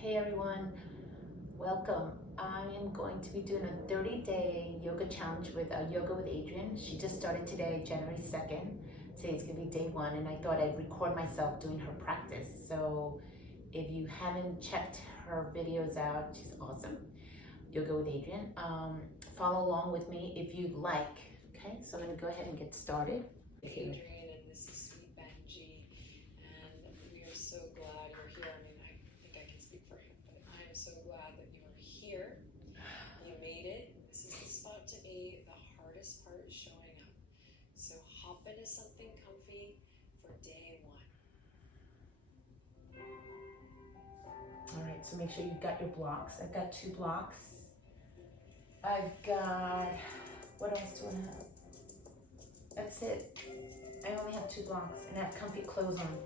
Hey everyone, welcome. I am going to be doing a 30-day yoga challenge with Yoga with Adriene. She just started today, January 2nd. Today's gonna be day one, and I thought I'd record myself doing her practice. So if you haven't checked her videos out, she's awesome. Yoga with Adriene. Follow along with me if you'd like. Okay, so I'm gonna go ahead and get started. Adriene, and this is Sweet Benji, and we are so glad you're here. I mean, I think I can speak for him, but I am so glad that you are here. You made it. This is the spot to be. The hardest part is showing up. So hop into something comfy for day one. All right, so make sure you've got your blocks. I've got 2 blocks. I've got, what else do I have? That's it. I only have 2 blocks and I have comfy clothes on.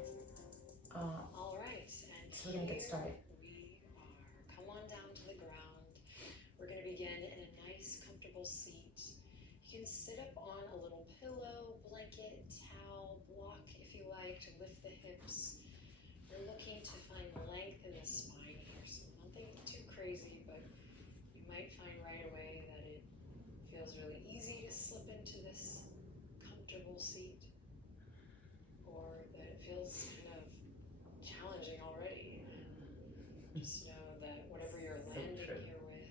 All right, and so we're gonna get started. We are. Come on down to the ground. We're gonna begin in a nice, comfortable seat. You can sit up on a little pillow, blanket, towel, block if you like to lift the hips. We're looking to find length in the spine here, so nothing too crazy, but you might find right away that it feels really easy to slip into this comfortable seat, or that it feels kind of challenging already. Just know that whatever you're landing here with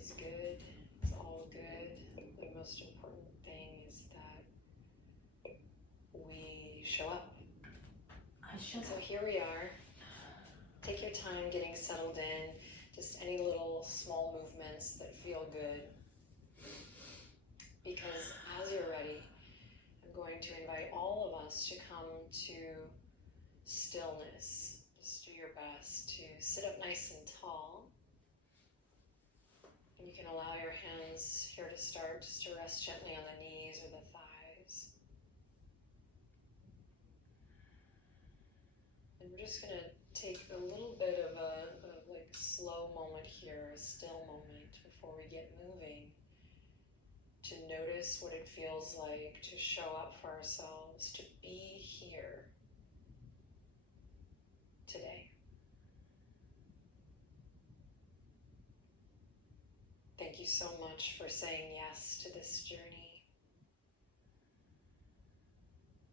is good. It's all good. The most important thing is that we show up. So here we are. Take your time getting settled in. Just any little small movements that feel good. Because as you're ready, I'm going to invite all of us to come to stillness. Just do your best to sit up nice and tall. And you can allow your hands here to start just to rest gently on the knees or the thighs. And we're just going to take a little bit of a slow moment here, a still moment before we get moving, to notice what it feels like to show up for ourselves, to be here today. Thank you so much for saying yes to this journey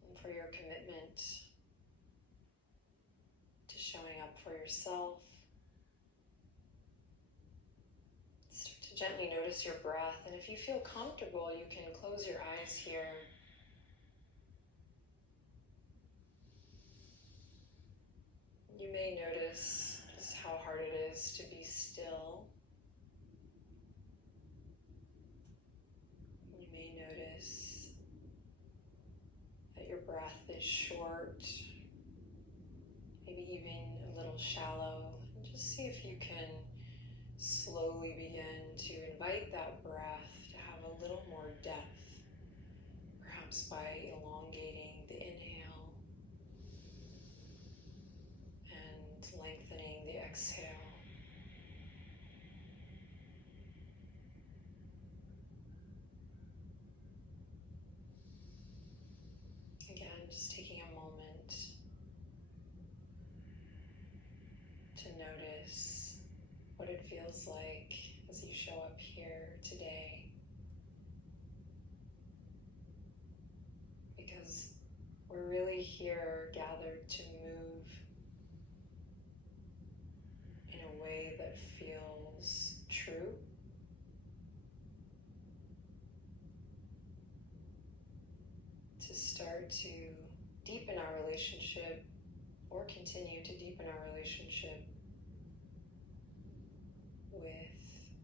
and for your commitment to showing up for yourself. Start to gently notice your breath, and if you feel comfortable, you can close your eyes here. You may notice just how hard it is to be still. You may notice that your breath is short, maybe even a little shallow. And just see if you can slowly begin to invite that breath to have a little more depth, perhaps by elongating the inhale and lengthening the exhale. Again, just taking a moment to notice what it feels like as you show up here today. Because we're really here gathered to move in a way that feels true. To start to deepen our relationship, or continue to deepen our relationship with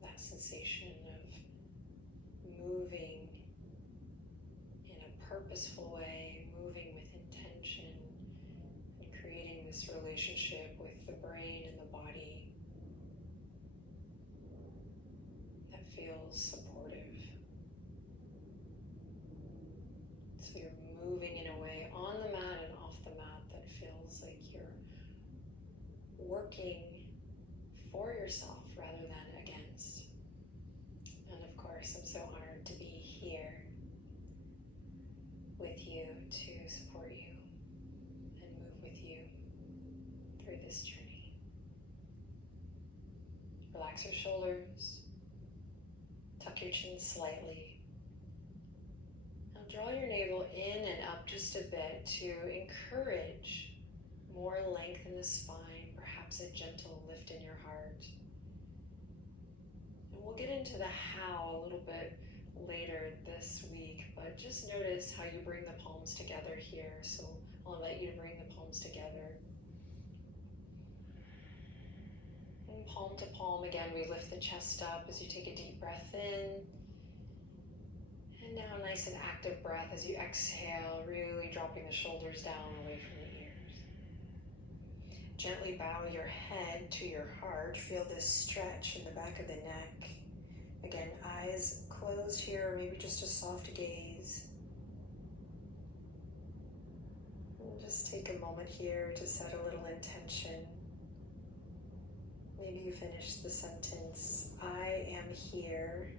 that sensation of moving in a purposeful way, moving with intention, and creating this relationship with the brain and the body that feels supportive. So you're moving in a way on the mat and off the mat that feels like you're working for yourself rather than against. And of course, I'm so honored to be here with you to support you and move with you through this journey. Relax your shoulders. Tuck your chin slightly. Now draw your navel in and up just a bit to encourage more length in the spine, perhaps a gentle lift in your heart. And we'll get into the how a little bit later this week, but just notice how you bring the palms together here. So I'll invite you to bring the palms together. And palm to palm, again, we lift the chest up as you take a deep breath in. And now a nice and active breath as you exhale, really dropping the shoulders down away from the ears. Gently bow your head to your heart. Feel this stretch in the back of the neck. Again, eyes closed here, or maybe just a soft gaze. And just take a moment here to set a little intention. Maybe you finish the sentence, I am here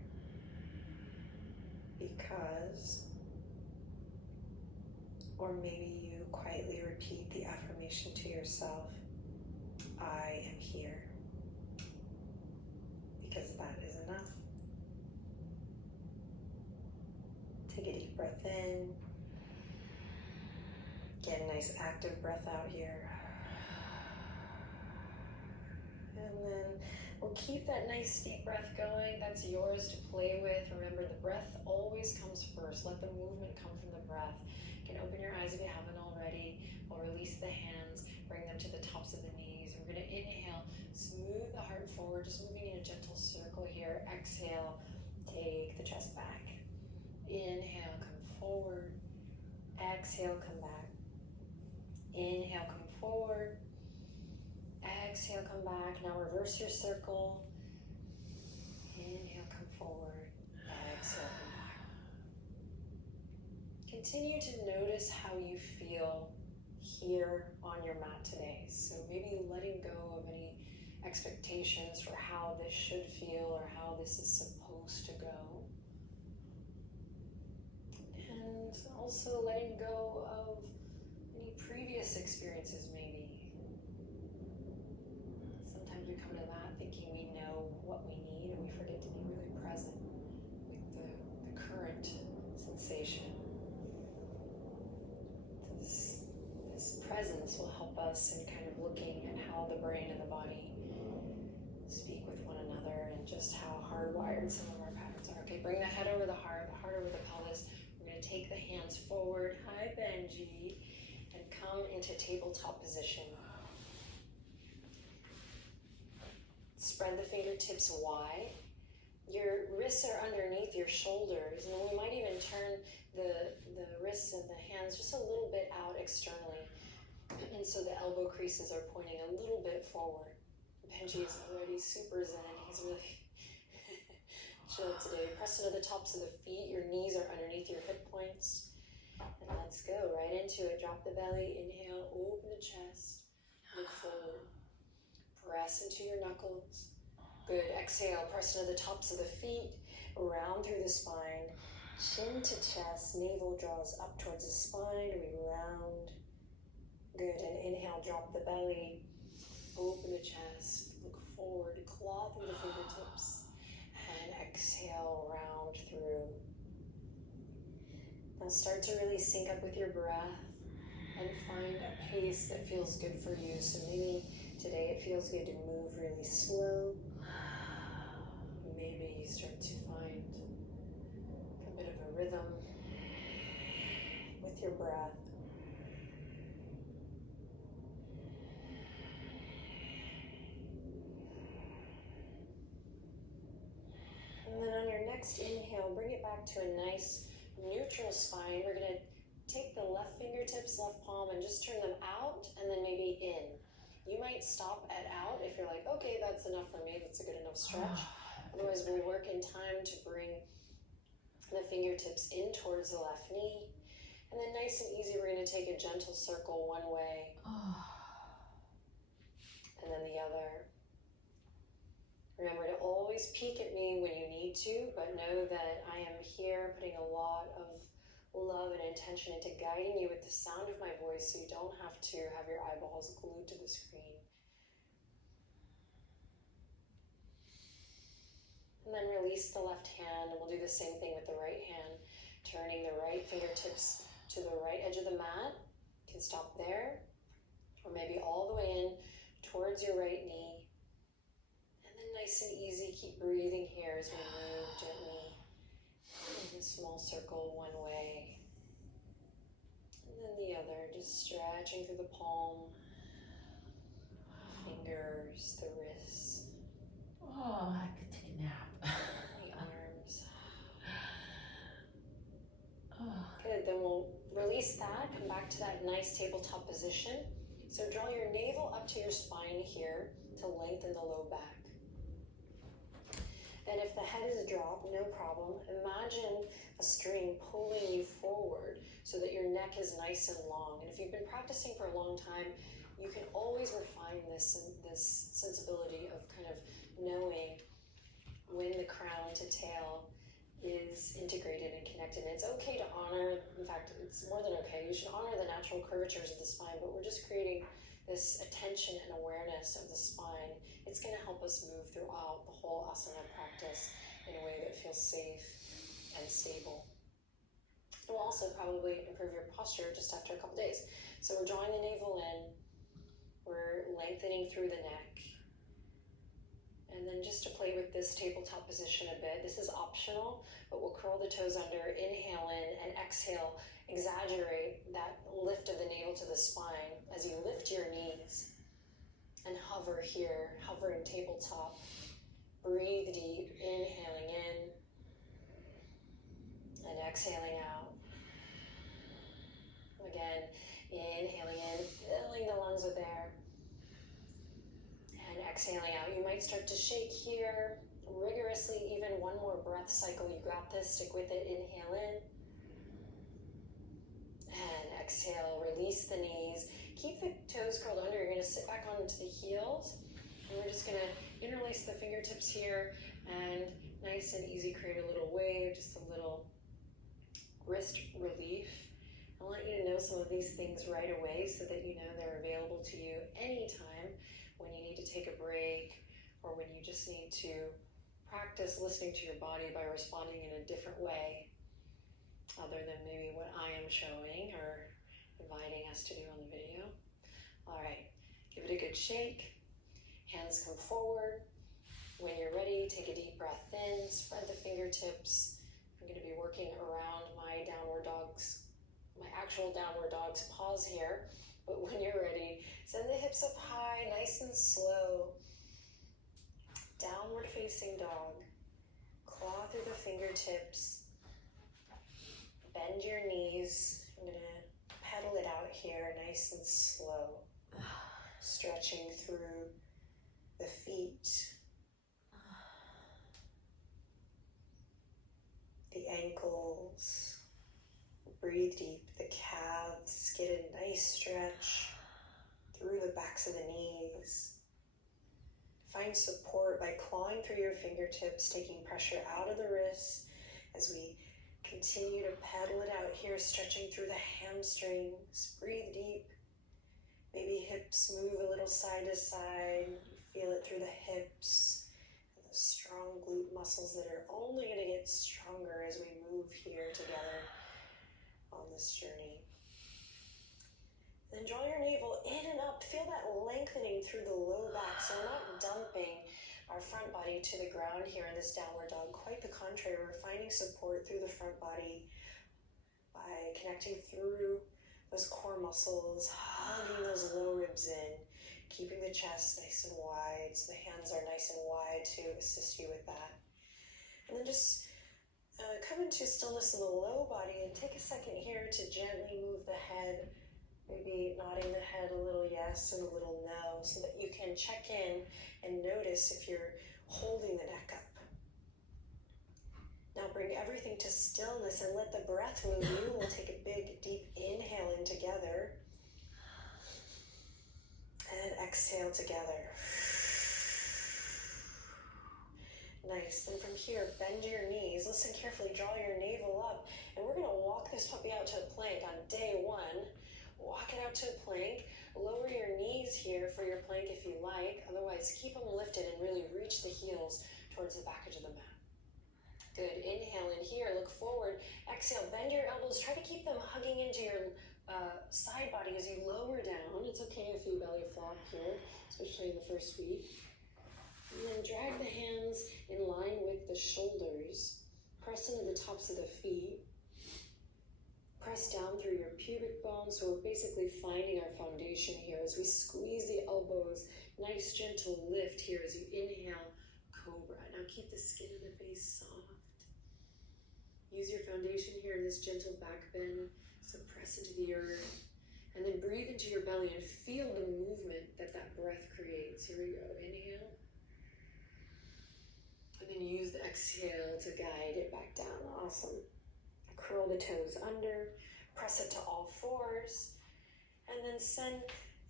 because, or maybe you quietly repeat the affirmation to yourself, I am here, because that is enough. Take a deep breath in. Get a nice active breath out here. And then we'll keep that nice deep breath going. That's yours to play with. Remember, the breath always comes first. Let the movement come from the breath. You can open your eyes if you haven't already. We'll release the hands, bring them to the tops of the knees. We're going to inhale, smooth the heart forward, just moving in a gentle circle here. Exhale, take the chest back. Inhale, come forward. Exhale, come back. Inhale, come forward. Exhale, come back. Now reverse your circle. Inhale, come forward. Exhale, come back. Continue to notice how you feel here on your mat today. So maybe letting go of any expectations for how this should feel or how this is supposed to go. And also letting go of any previous experiences maybe. Sometimes we come to that thinking we know what we need and we forget to be really present with the current sensation. So this presence will help us in kind of looking at how the brain and the body speak with one another and just how hardwired some of our patterns are. Okay, bring the head over the heart over the pelvis. We're going to take the hands forward, hi Benji, and come into tabletop position. Spread the fingertips wide. Your wrists are underneath your shoulders, and we might even turn the wrists and the hands just a little bit out externally. And so the elbow creases are pointing a little bit forward. Benji is already super zen. He's really chill today. Press into the tops of the feet. Your knees are underneath your hip points. And let's go right into it. Drop the belly. Inhale, open the chest. Look forward. Press into your knuckles. Good. Exhale, press into the tops of the feet, round through the spine, chin to chest, navel draws up towards the spine, we round. Good. And inhale, drop the belly, open the chest, look forward, claw through the fingertips, and exhale, round through. Now start to really sync up with your breath and find a pace that feels good for you. So maybe today it feels good to move really slow. Maybe you start to find a bit of a rhythm with your breath. And then on your next inhale, bring it back to a nice neutral spine. We're going to take the left fingertips, left palm, and just turn them out and then maybe in. You might stop at out if you're like, okay, that's enough for me. That's a good enough stretch. Otherwise, we'll work in time to bring the fingertips in towards the left knee. And then nice and easy, we're going to take a gentle circle one way and then the other. Remember to always peek at me when you need to, but know that I am here putting a lot of love and intention into guiding you with the sound of my voice so you don't have to have your eyeballs glued to the screen. And then release the left hand, and we'll do the same thing with the right hand, turning the right fingertips to the right edge of the mat. You can stop there, or maybe all the way in towards your right knee. And then nice and easy, keep breathing here as we move gently in a small circle one way. And then the other, just stretching through the palm, fingers, the wrists. Oh, I could take a nap. The arms. Oh. Good, then we'll release that, come back to that nice tabletop position. So draw your navel up to your spine here to lengthen the low back. And if the head is dropped, no problem. Imagine a string pulling you forward so that your neck is nice and long. And if you've been practicing for a long time, you can always refine this sensibility of kind of knowing when the crown to tail is integrated and connected. And it's okay to honor, in fact, it's more than okay. You should honor the natural curvatures of the spine, but we're just creating this attention and awareness of the spine. It's going to help us move throughout the whole asana practice in a way that feels safe and stable. It will also probably improve your posture just after a couple days. So we're drawing the navel in, we're lengthening through the neck. And then just to play with this tabletop position a bit, this is optional, but we'll curl the toes under, inhale in, and exhale. Exaggerate that lift of the navel to the spine as you lift your knees and hover here, hovering tabletop. Breathe deep, inhaling in and exhaling out. Again, inhaling in, filling the lungs with air. And exhaling out. You might start to shake here rigorously, even one more breath cycle. You got this, stick with it. Inhale in. And exhale, release the knees. Keep the toes curled under. You're going to sit back onto the heels. And we're just going to interlace the fingertips here and nice and easy create a little wave, just a little wrist relief. I want you to know some of these things right away so that you know they're available to you anytime when you need to take a break or when you just need to practice listening to your body by responding in a different way other than maybe what I am showing or inviting us to do on the video. All right, give it a good shake. Hands come forward. When you're ready, take a deep breath in, spread the fingertips. I'm going to be working around my downward dogs, my actual downward dog's paws here. But when you're ready, send the hips up high, nice and slow. Downward facing dog. Claw through the fingertips. Bend your knees. I'm going to pedal it out here, nice and slow. Stretching through the feet. The ankles. Breathe deep, the calves, get a nice stretch through the backs of the knees. Find support by clawing through your fingertips, taking pressure out of the wrists as we continue to pedal it out here, stretching through the hamstrings. Breathe deep. Maybe hips move a little side to side. You feel it through the hips and the strong glute muscles that are only going to get stronger as we move here together on this journey. Then draw your navel in and up. Feel that lengthening through the low back. So we're not dumping our front body to the ground here in this downward dog. Quite the contrary. We're finding support through the front body by connecting through those core muscles, hugging those low ribs in, keeping the chest nice and wide so the hands are nice and wide to assist you with that. And then just come into stillness in the low body and take a second here to gently move the head, maybe nodding the head a little yes and a little no, so that you can check in and notice if you're holding the neck up. Now bring everything to stillness and let the breath move you. We'll take a big, deep inhale in together and exhale together. Nice. Then from here, bend your knees. Listen carefully. Draw your navel up. And we're going to walk this puppy out to a plank on day one. Walk it out to a plank. Lower your knees here for your plank if you like. Otherwise, keep them lifted and really reach the heels towards the back edge of the mat. Good. Inhale in here, look forward. Exhale, bend your elbows. Try to keep them hugging into your side body as you lower down. It's okay if you belly flop here, especially in the first week. And then drag the hands in line with the shoulders. Press into the tops of the feet. Press down through your pubic bone. So we're basically finding our foundation here as we squeeze the elbows. Nice gentle lift here as you inhale, cobra. Now keep the skin of the face soft. Use your foundation here in this gentle back bend. So press into the earth. And then breathe into your belly and feel the movement that that breath creates. Here we go. Inhale. And then use the exhale to guide it back down. Awesome. Curl the toes under. Press it to all fours. And then send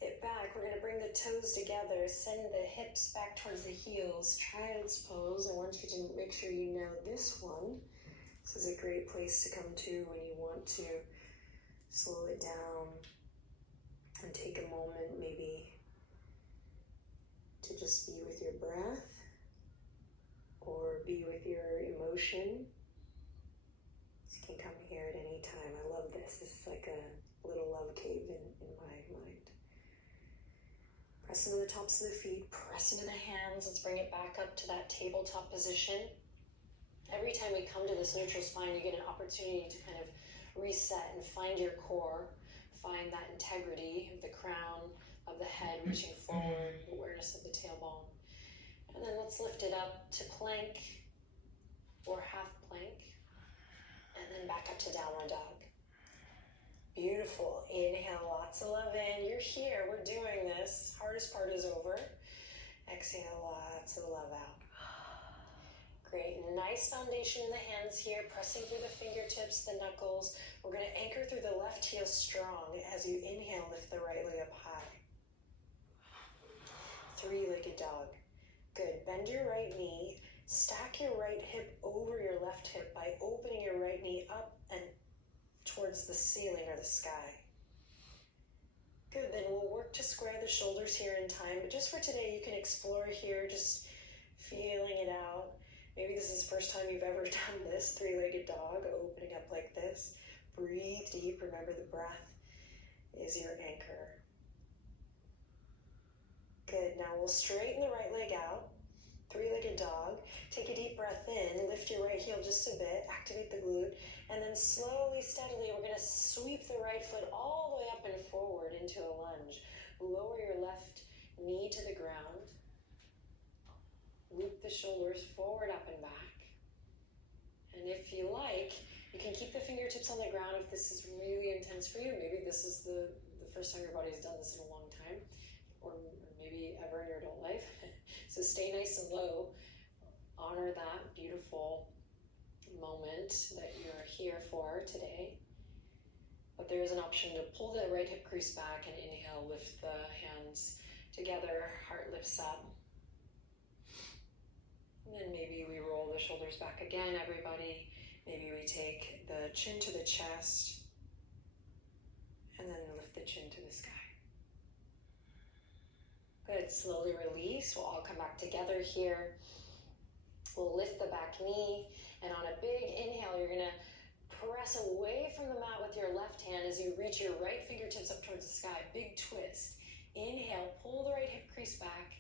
it back. We're going to bring the toes together. Send the hips back towards the heels. Child's pose. I want you to make sure you know this one. This is a great place to come to when you want to slow it down and take a moment maybe to just be with your breath or be with your emotion. You can come here at any time. I love this. This is like a little love cave in my mind. Press into the tops of the feet, press into the hands. Let's bring it back up to that tabletop position. Every time we come to this neutral spine, you get an opportunity to kind of reset and find your core, find that integrity of the crown of the head reaching forward, awareness of the tailbone. And then let's lift it up to plank or half plank, and then back up to downward dog. Beautiful. Inhale, lots of love in. You're here. We're doing this. Hardest part is over. Exhale, lots of love out. Great. Nice foundation in the hands here, pressing through the fingertips, the knuckles. We're going to anchor through the left heel strong. As you inhale, lift the right leg up high. Three-legged dog. Good. Bend your right knee. Stack your right hip over your left hip by opening your right knee up and towards the ceiling or the sky. Good. Then we'll work to square the shoulders here in time. But just for today, you can explore here, just feeling it out. Maybe this is the first time you've ever done this, three-legged dog, opening up like this. Breathe deep. Remember, the breath is your anchor. Good. Now we'll straighten the right leg out. Three-legged dog. Take a deep breath in. Lift your right heel just a bit. Activate the glute. And then slowly, steadily, we're going to sweep the right foot all the way up and forward into a lunge. Lower your left knee to the ground. Loop the shoulders forward, up, and back. And if you like, you can keep the fingertips on the ground if this is really intense for you. Maybe this is the first time your body's done this in a long time, or maybe ever in your adult life. So stay nice and low. Honor that beautiful moment that you're here for today. But there is an option to pull the right hip crease back and inhale, lift the hands together, heart lifts up. And then maybe we roll the shoulders back again, everybody. Maybe we take the chin to the chest and then lift the chin to the sky. Good, slowly release. We'll all come back together here. We'll lift the back knee, and on a big inhale, you're gonna press away from the mat with your left hand as you reach your right fingertips up towards the sky. Big twist. Inhale, pull the right hip crease back,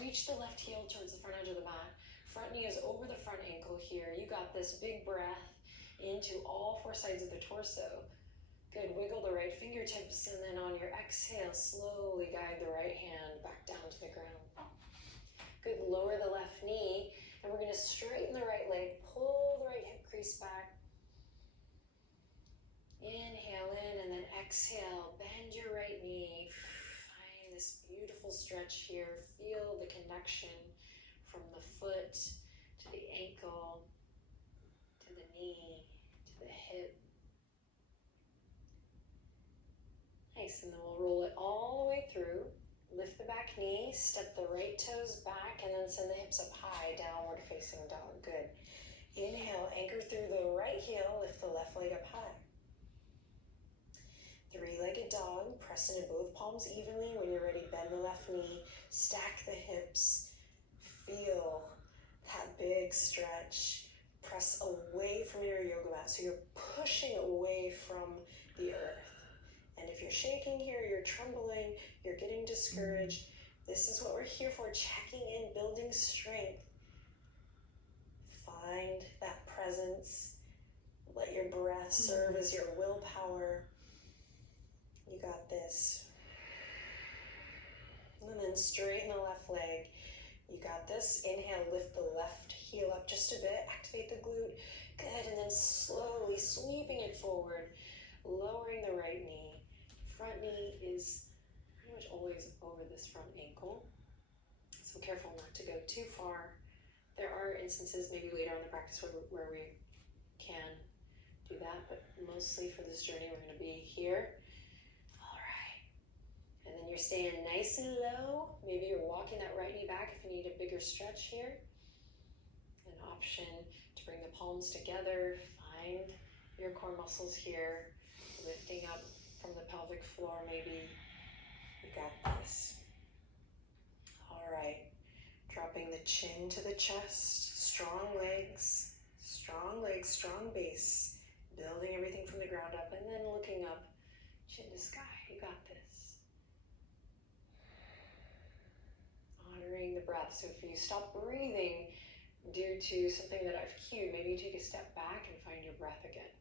reach the left heel towards the front edge of the mat. Front knee is over the front ankle here. You got this. Big breath into all four sides of the torso. Good. Wiggle the right fingertips, and then on your exhale, slowly guide the right hand back down to the ground. Good. Lower the left knee, and we're going to straighten the right leg. Pull the right hip crease back. Inhale in, and then exhale. Bend your right knee. Find this beautiful stretch here. Feel the connection from the foot to the ankle, to the knee, to the hip. Nice, and then we'll roll it all the way through. Lift the back knee, step the right toes back, and then send the hips up high, downward facing dog. Good. Inhale, anchor through the right heel, lift the left leg up high. Three-legged dog, press into both palms evenly. When you're ready, bend the left knee, stack the hips. Feel that big stretch. Press away from your yoga mat. So you're pushing away from the earth. And if you're shaking here, you're trembling, you're getting discouraged, this is what we're here for, checking in, building strength. Find that presence. Let your breath serve as your willpower. You got this. And then straighten the left leg. You got this. Inhale, lift the left heel up just a bit. Activate the glute. Good. And then slowly sweeping it forward, lowering the right knee. Front knee is pretty much always over this front ankle. So careful not to go too far. There are instances maybe later on in the practice where we can do that, but mostly for this journey we're going to be here. All right. And then you're staying nice and low. Maybe you're walking that right knee back if you need a bigger stretch here. An option to bring the palms together. Find your core muscles here. Lifting up from the pelvic floor maybe. You got this. All right. Dropping the chin to the chest. Strong legs, strong base. Building everything from the ground up and then looking up, chin to sky. You got this. Honoring the breath. So if you stop breathing due to something that I've cued, maybe you take a step back and find your breath again.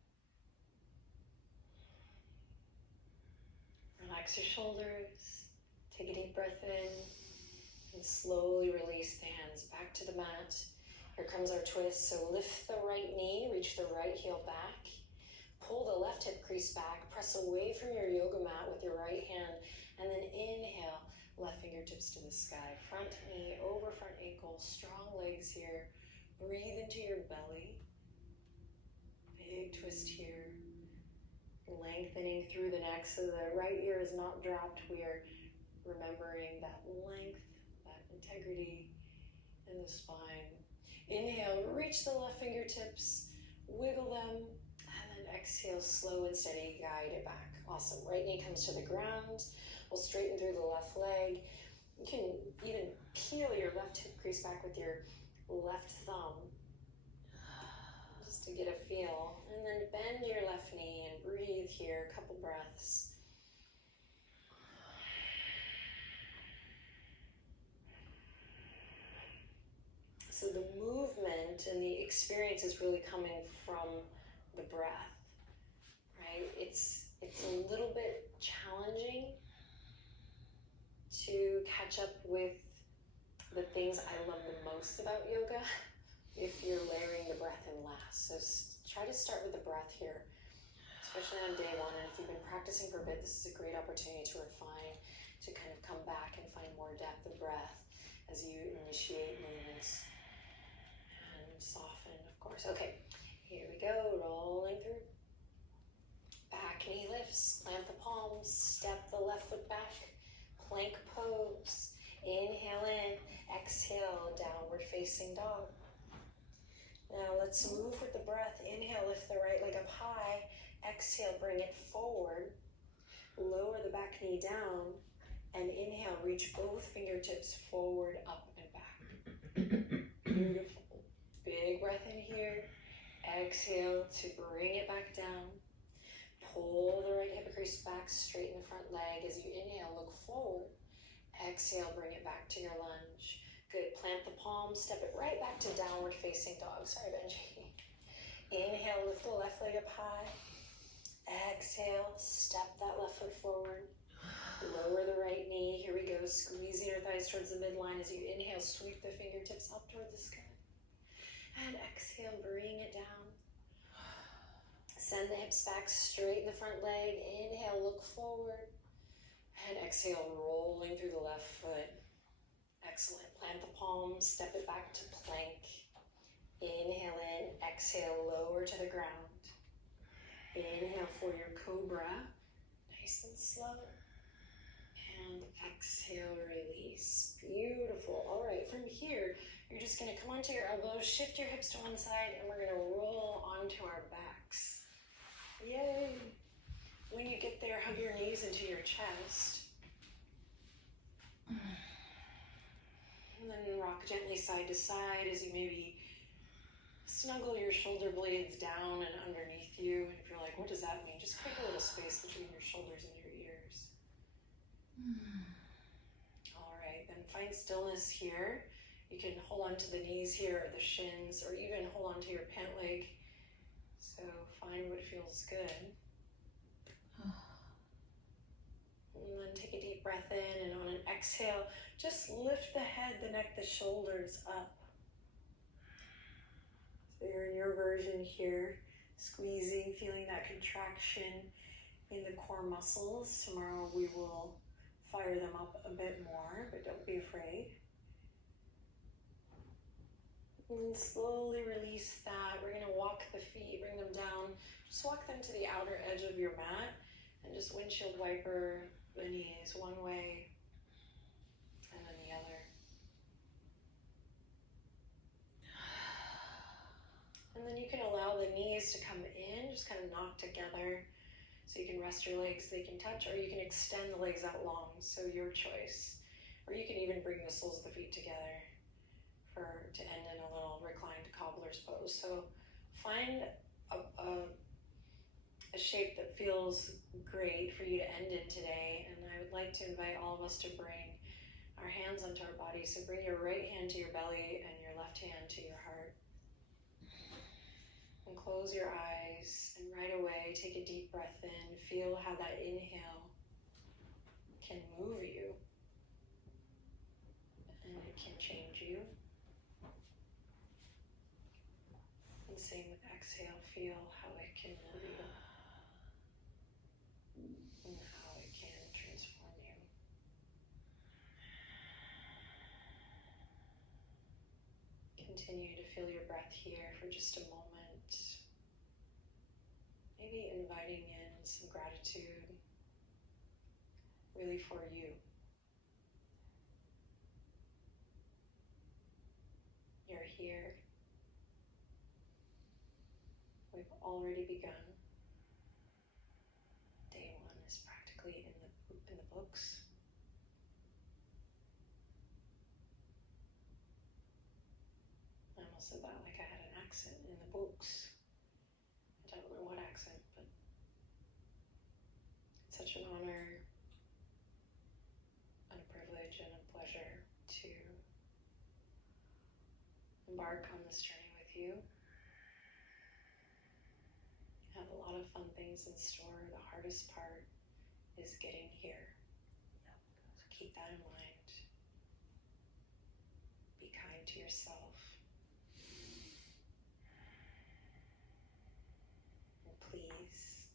Relax your shoulders. Take a deep breath in and slowly release the hands back to the mat. Here comes our twist. So lift the right knee, reach the right heel back. Pull the left hip crease back. Press away from your yoga mat with your right hand. And then inhale, left fingertips to the sky. Front knee over front ankle. Strong legs here. Breathe into your belly. Big twist here. Lengthening through the neck so the right ear is not dropped. We are remembering that length, that integrity in the spine. Inhale, reach the left fingertips, wiggle them, and then exhale, slow and steady, guide it back. Awesome. Right knee comes to the ground. We'll straighten through the left leg. You can even peel your left hip crease back with your left thumb, just to get a feel. And then bend your left knee and breathe here, a couple breaths. So the movement and the experience is really coming from the breath, right? It's a little bit challenging to catch up with the things I love the most about yoga if you're layering the breath in last. So try to start with the breath here, especially on day one. And if you've been practicing for a bit, this is a great opportunity to refine, to kind of come back and find more depth of breath as you initiate movements. Soften, of course. Okay, here we go, rolling through. Back knee lifts, plant the palms, step the left foot back, plank pose. Inhale in, exhale, downward facing dog. Now let's move with the breath. Inhale, lift the right leg up high. Exhale, bring it forward. Lower the back knee down. And inhale, reach both fingertips forward, up and back. Beautiful. Big breath in here. Exhale to bring it back down. Pull the right hip crease back, straighten the front leg. As you inhale, look forward. Exhale, bring it back to your lunge. Good. Plant the palms, step it right back to downward facing dog. Sorry, Benji. Inhale, lift the left leg up high. Exhale, step that left foot forward. Lower the right knee. Here we go. Squeezing your thighs towards the midline. As you inhale, sweep the fingertips up toward the sky. And exhale, bring it down. Send the hips back, straighten the front leg. Inhale, look forward. And exhale, rolling through the left foot. Excellent. Plant the palms, step it back to plank. Inhale in, exhale, lower to the ground. Inhale for your cobra. Nice and slow. And exhale, release. Beautiful. All right, from here, you're just going to come onto your elbows, shift your hips to one side, and we're going to roll onto our backs. Yay! When you get there, hug your knees into your chest. And then rock gently side to side as you maybe snuggle your shoulder blades down and underneath you. And if you're like, what does that mean? Just create a little space between your shoulders and your ears. All right, then find stillness here. You can hold on to the knees here or the shins, or even hold on to your pant leg. So find what feels good. And then take a deep breath in, and on an exhale, just lift the head, the neck, the shoulders up. So you're in your version here, squeezing, feeling that contraction in the core muscles. Tomorrow we will fire them up a bit more, but don't be afraid. And slowly release that. We're gonna walk the feet, bring them down. Just walk them to the outer edge of your mat and just windshield wiper the knees one way and then the other. And then you can allow the knees to come in, just kind of knock together. So you can rest your legs, they can touch, or you can extend the legs out long, so your choice. Or you can even bring the soles of the feet together to end in a little reclined cobbler's pose. So find a shape that feels great for you to end in today. And I would like to invite all of us to bring our hands onto our body. So bring your right hand to your belly and your left hand to your heart. And close your eyes, and right away take a deep breath in. Feel how that inhale can move you, and it can change you. And same with exhale, feel how it can move you and how it can transform you. Continue to feel your breath here for just a moment. Maybe inviting in some gratitude, really for you. You're here. We've already begun. Day one is practically in the books. I almost said that like I had an accent, in the books. I don't know what accent, but it's such an honor and a privilege and a pleasure to embark on this journey with you. I have a lot of fun things in store. The hardest part is getting here. So keep that in mind. Be kind to yourself. And please,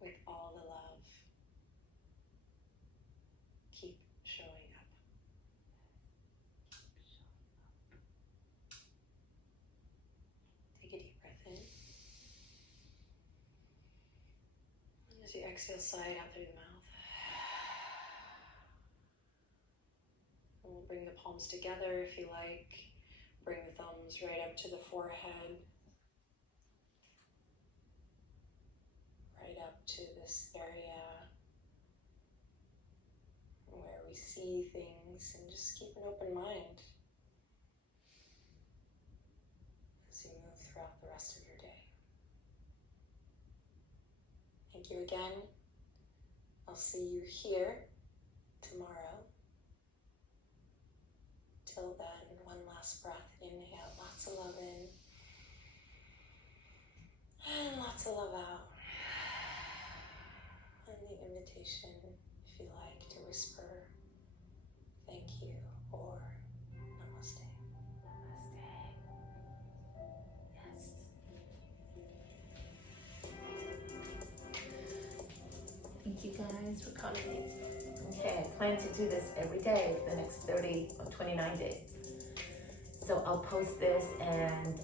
with all the love, keep showing up. Take a deep breath in. And as you exhale, sigh it out through the mouth. And we'll bring the palms together if you like. Bring the thumbs right up to the forehead. Right up to this area where we see things, and just keep an open mind as you move throughout the rest of your day. Thank you again. I'll see you here tomorrow. Till then, one last breath. Inhale, lots of love in. And lots of love out. And the invitation, if you like, to whisper thank you or namaste. Namaste. Yes. Thank you guys for coming. Okay, I plan to do this every day for the next 30 or 29 days. So I'll post this, and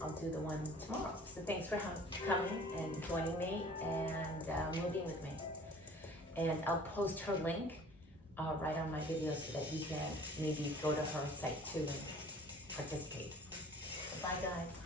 I'll do the one tomorrow. So thanks for coming and joining me and moving with me. And I'll post her link right on my video so that you can maybe go to her site too and participate. Bye guys.